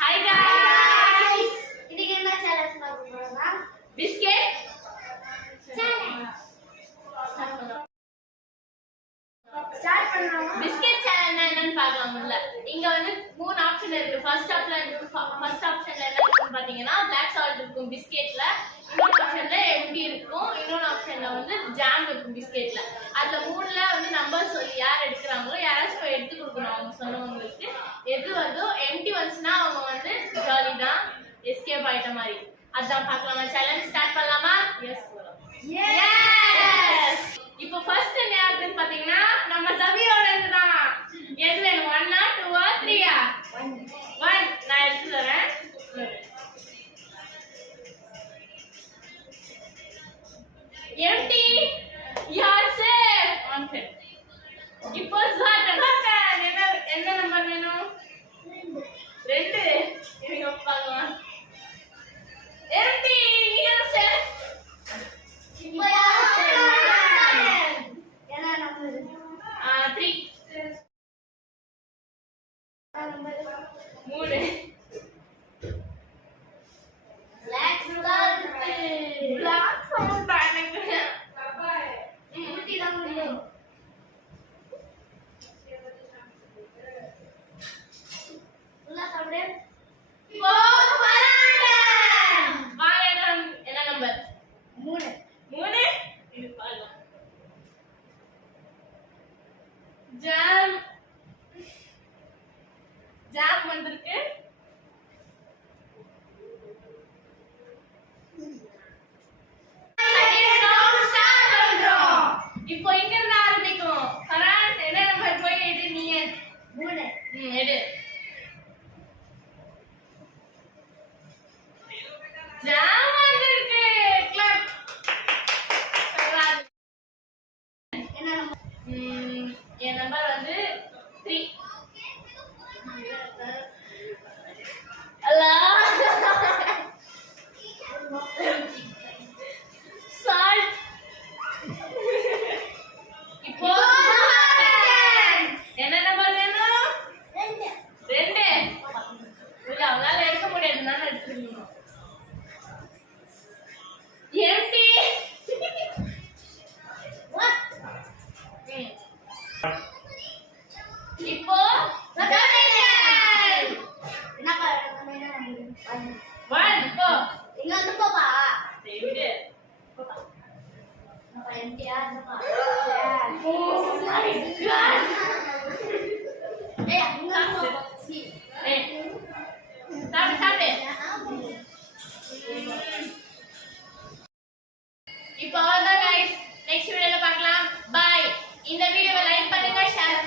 Hi guys. இன்னைக்கு என்ன challenge பார்க்க போறோம்னா பிஸ்கட் சேலஞ்ச் ஸ்டார்ட் பண்ணலாமா? பிஸ்கட் சேலஞ்ச் என்னன்னு பார்க்கலாம் முதல்ல. இங்க வந்து மூணு ஆப்ஷன் இருக்கு. ஃபர்ஸ்ட் ஆப்ஷன்ல என்ன இருக்குன்னு பாத்தீங்கன்னா Black salt இருக்கும் பிஸ்கட்ல. இன்னொரு ஆப்ஷன்ல எம்டி இருக்கும். இன்னொரு ஆப்ஷன்ல வந்து ஜாம் இருக்கும் பிஸ்கட்ல. அதுல மூணுல வந்து நம்பர் சொல்லி யார் எடுக்கறாங்களோ யாராச்சும் எடுத்து கொடுக்கணும் அவங்க சொன்னவங்களுக்கு. எது வருதோ எம்டி வந்துச்சுன்னா அவங்க வந்து ஜாலி தான் எஸ்கேப் ஆயிட்ட மாதிரி. அதான் பார்க்கலாமா? சேலஞ்ச் ஸ்டார்ட் பண்ணலாமா? எஸ் போலாம். எஸ். இப்போ ஃபர்ஸ்ட் என்ன யாருன்னு பாத்தீங்கன்னா நம்ம சபியோடது தான். எது வேணும்? 1 ஆ 2 ஆ 3 ஆ? 1 நான் எடுத்து தரேன். எம்டி யார் சேஃப் ஆன் செட். இப்போ ஸ்டார்ட் என்ன நம்பர் வேணும்? 2 இங்க பார்க்கலாம். எம்டி நீங்க சேஃப். இப்போ யாரு என்ன number? 3 number 3 Black salt. Black salt பாருங்க. ஊட்டி தான் முடியும். உள்ள சாப்பிடு. இப்போ வாங்க என்ன நம்பர்? 3 3 இது பாருங்க. ஜாம் வந்திருக்கு. இப்போ இங்க இருந்து ஆரம்பிக்கும். கரெக்ட். என்ன நம்பர் போய் எடு நீங்க? 3 எடு. ஜாம் வந்திருக்கு. கிளாப். என்ன நம்பர்? என் நம்பர் வந்து 3. அல்லா சால்ட். இப்போ என்ன நம்பர் வேணும்? 2 2. இல்ல அவனால எடுக்க முடியாது. நான் எடுத்துக்கணும். எம்டி. இப்போ என்ன பாருங்க என்ன நம்பர்? 1 போ. இங்க வந்து பாப்பா. சரி விடு. நம்ம எம்டிஆர் பாப்பா. Oh my god. ஏய் அங்க பாப்பா. சி. ஏய் சாப்பிடு. இப்போ அவ்வளவுதான் guys. நெக்ஸ்ட் வீடியோல பார்க்கலாம். பை. இந்த வீடியோவை லைக் பண்ணுங்க, ஷேர்